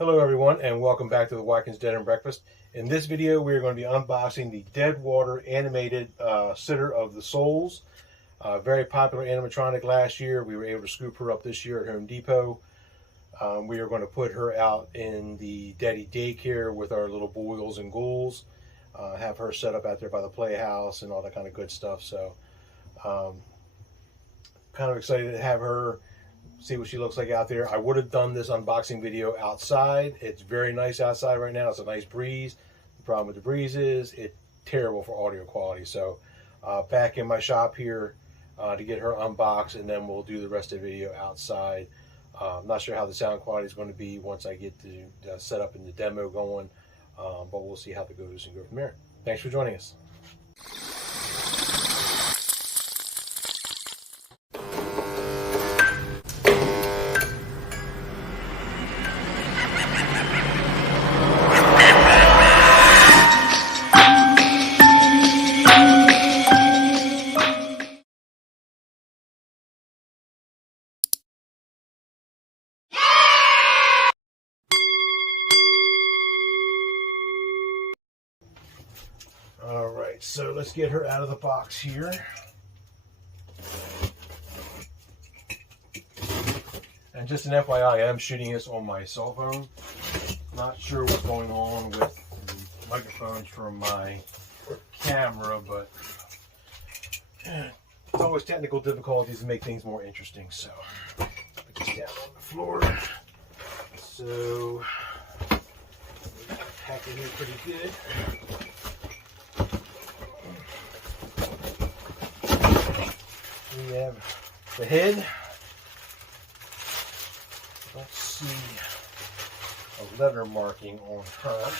Hello everyone, and welcome back to the Watkins Dead and Breakfast. In this video we are going to be unboxing the Deadwater animated Sitter of the Souls. Very popular animatronic last year. We were able to scoop her up this year at Home Depot. We are going to put her out in the daddy daycare with our little boils and ghouls. Have her set up out there by the playhouse and all that kind of good stuff. So kind of excited to have her, see what she looks like out there. I would have done this unboxing video outside. It's very nice outside right now. It's a nice breeze. The problem with the breeze is it's terrible for audio quality. So back in my shop here to get her unboxed, and then we'll do the rest of the video outside. I'm not sure how the sound quality is going to be once I get the setup and the demo going, but we'll see how it goes and go from there. Thanks for joining us. Alright, so let's get her out of the box here. And just an FYI, I'm shooting this on my cell phone. Not sure what's going on with the microphones from my camera, but it's always technical difficulties to make things more interesting. So, put this down on the floor. So, pack it here pretty good. We have the head. Let's see a letter marking on her.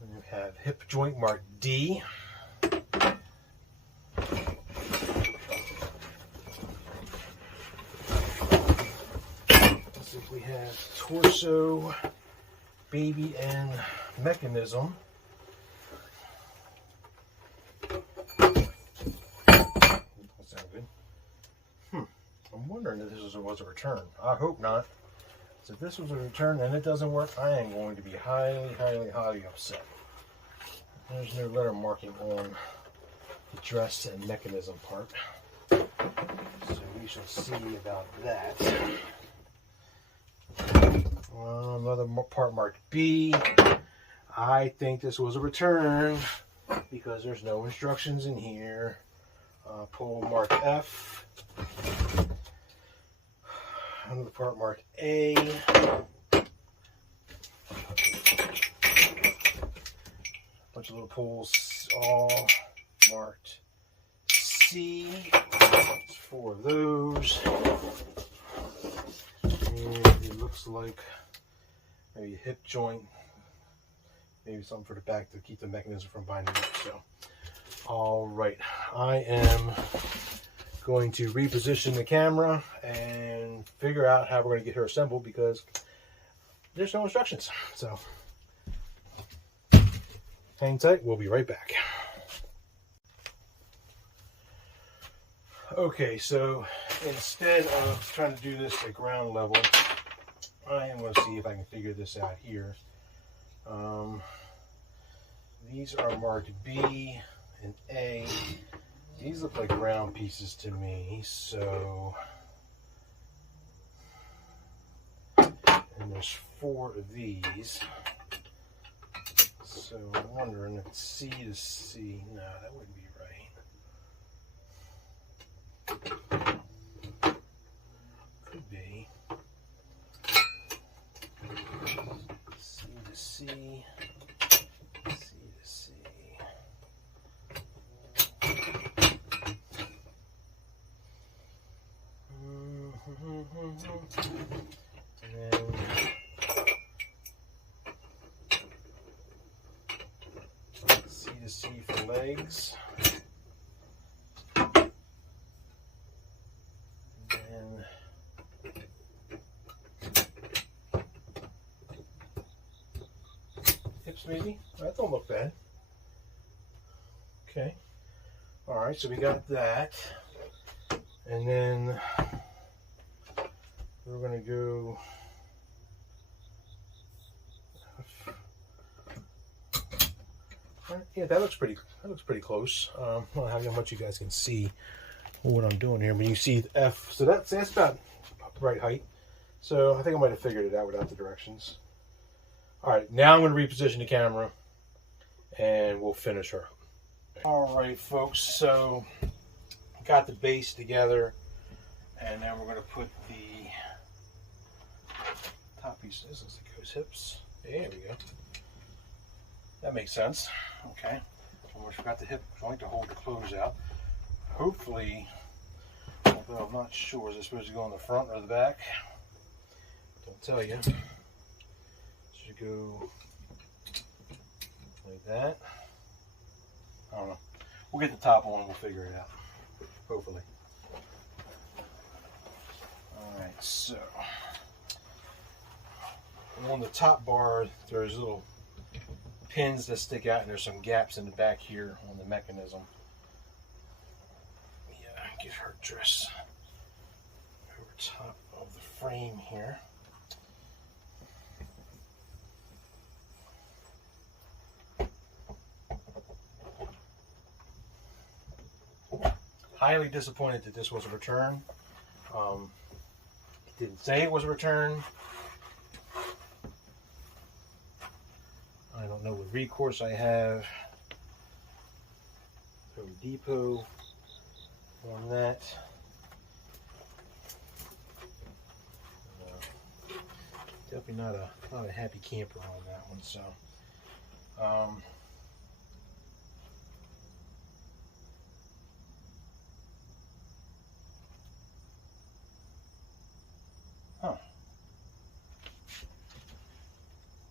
And we have hip joint mark D. Let's see if we have torso, baby, and mechanism. That sounds good. I'm wondering if this was a return. I hope not. So if this was a return and it doesn't work, I am going to be highly upset. There's no letter marking on the dress and mechanism part. So we shall see about that. Another part marked B. I think this was a return because there's no instructions in here. Pole marked F. Another part marked A. Bunch of little poles all marked C. There's 4 of those. And it looks like maybe a hip joint. Maybe something for the back to keep the mechanism from binding up. So, all right, I am going to reposition the camera and figure out how we're going to get her assembled because there's no instructions. So, hang tight. We'll be right back. Okay, so instead of trying to do this at ground level, I am going to see if I can figure this out here. These are marked B and A. These look like round pieces to me, so, and there's 4 of these. So I'm wondering if C to C, no, that wouldn't be right. Could be. C to C. C to C. And then C to C for legs. And hips maybe? That don't look bad. Okay. All right, so we got that. And then we're going to go yeah, that looks pretty close. I don't know how much you guys can see what I'm doing here, but you see F, so that's about right height. So I think I might have figured it out without the directions. All right, now I'm going to reposition the camera and we'll finish her. All right, folks, so got the base together, and then we're going to put the top piece. This looks like those hips. There we go. That makes sense. Okay. Almost forgot the hip joint to hold the clothes out. Hopefully, although I'm not sure, is it supposed to go on the front or the back? Don't tell you. It should go like that. I don't know. We'll get the top on and we'll figure it out. Hopefully. Alright, so on the top bar, there's little pins that stick out, and there's some gaps in the back here on the mechanism. Yeah, get her dress over top of the frame here. Highly disappointed that this was a return. It didn't say it was a return. I don't know what recourse I have. Home Depot on that. Definitely not a happy camper on that one. So,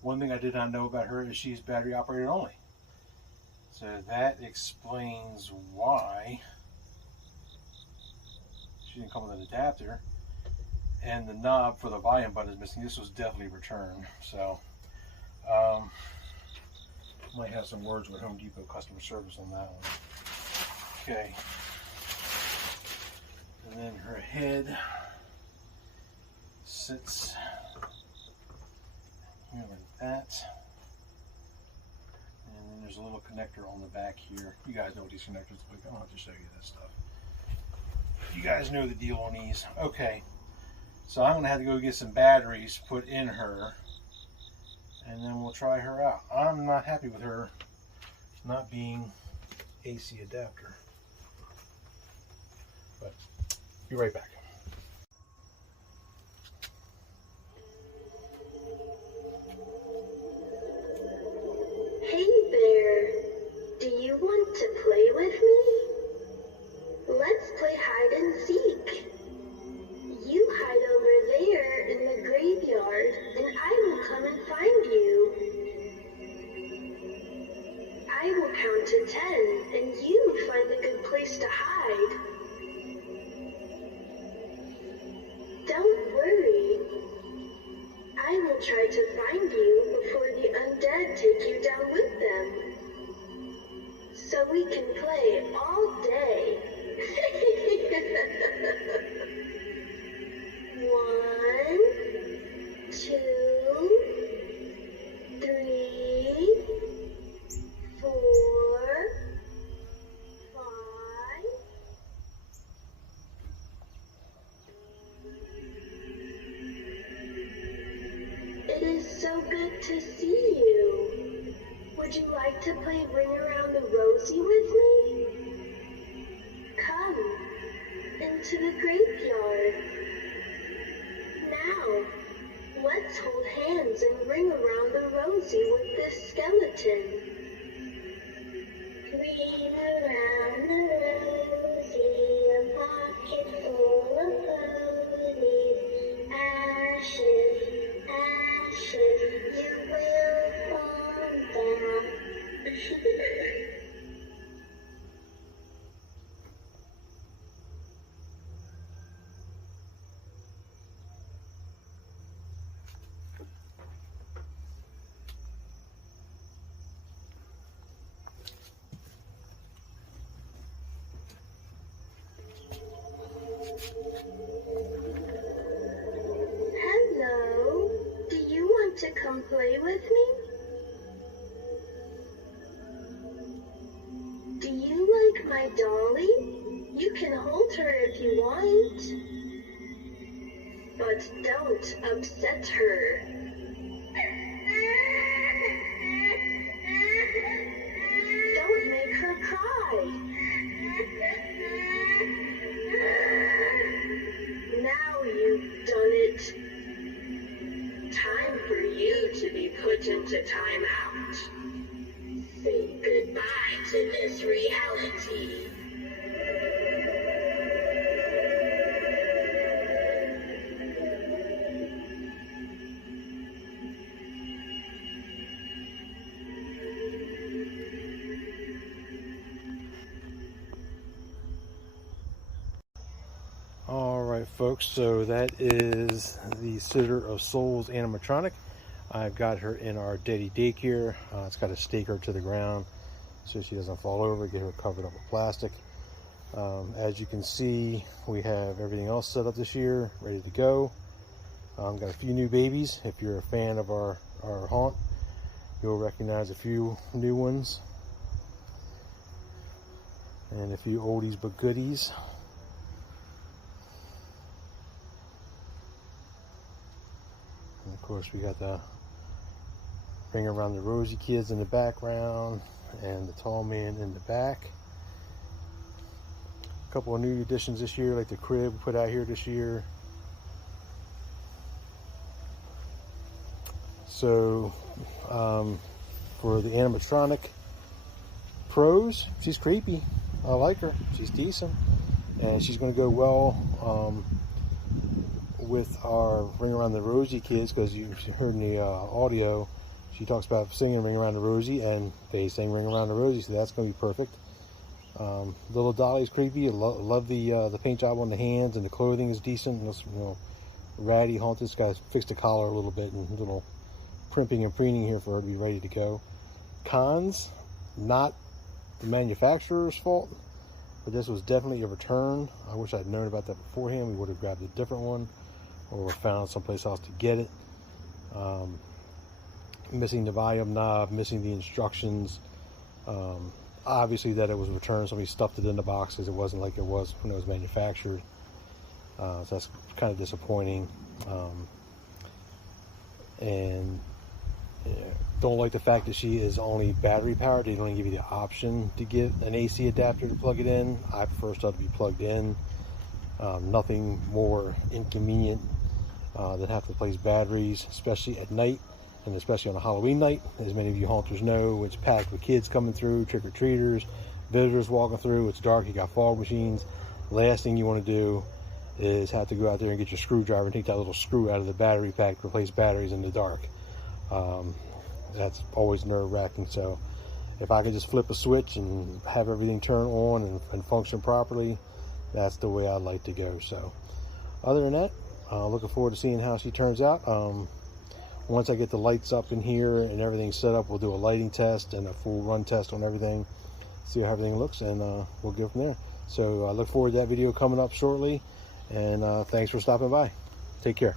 one thing I did not know about her is she's battery operated only. So that explains why she didn't come with an adapter. And the knob for the volume button is missing. This was definitely returned. So might have some words with Home Depot customer service on that one. Okay. And then her head sits here like that. And then there's a little connector on the back here. You guys know what these connectors look like. I don't have to show you this stuff. You guys know the deal on these. Okay. So I'm going to have to go get some batteries put in her, and then we'll try her out. I'm not happy with her not being AC adapter. But be right back. Hey there, do you want to play with me? Let's play hide and seek. You hide over there in the graveyard, and I will come and find you. I will count to 10, and you find a good place to hide. Don't worry. I will try to find you before the undead take you down with them. So we can play all day. 1, 2, 3, 4, 5. It is so good to see you. Would you like to play Ring Around the Rosie with me? Come into the graveyard. Now, let's hold hands and ring around the Rosie with this skeleton. Ring around the Rosie, a pocket full of goodies. Ashes, ashes, you will fall down. my dolly. You can hold her if you want. But don't upset her. Don't make her cry. Now you've done it. Time for you to be put into timeout. Say goodbye to this reality. Alright folks, so that is the Sitter of Souls animatronic. I've got her in our Daddy daycare. It's got a staker to the ground so she doesn't fall over, get her covered up with plastic. As you can see, we have everything else set up this year, ready to go. Got a few new babies. If you're a fan of our haunt, you'll recognize a few new ones. And a few oldies but goodies. And of course, we got the Ring Around the Rosie kids in the background and the tall man in the back. A couple of new additions this year, like the crib we put out here this year. So for the animatronic pros, she's creepy. I like her. She's decent, and she's going to go well with our Ring Around the Rosie kids, because you heard in the audio she talks about singing Ring Around the Rosie, and they sing Ring Around the Rosie, so that's going to be perfect. Little Dolly's creepy. I love the paint job on the hands, and the clothing is decent. It's, you know, ratty, haunted. It's got to fix the collar a little bit, and a little primping and preening here for her to be ready to go. Cons, not the manufacturer's fault, but this was definitely a return. I wish I'd known about that beforehand. We would have grabbed a different one or found someplace else to get it. Missing the volume knob, missing the instructions. Obviously that it was returned, somebody stuffed it in the box because it wasn't like it was when it was manufactured. So that's kind of disappointing. And don't like the fact that she is only battery powered. They don't even give you the option to get an AC adapter to plug it in. I prefer stuff to be plugged in. Nothing more inconvenient than have to replace batteries, especially at night, and especially on a Halloween night. As many of you haunters know, it's packed with kids coming through, trick-or-treaters, visitors walking through. It's dark, you got fog machines. Last thing you want to do is have to go out there and get your screwdriver and take that little screw out of the battery pack to replace batteries in the dark. That's always nerve-wracking. So if I could just flip a switch and have everything turn on and function properly, that's the way I'd like to go. So other than that, looking forward to seeing how she turns out. Once I get the lights up in here and everything set up, we'll do a lighting test and a full run test on everything, see how everything looks, and we'll go from there. So I look forward to that video coming up shortly, and thanks for stopping by. Take care.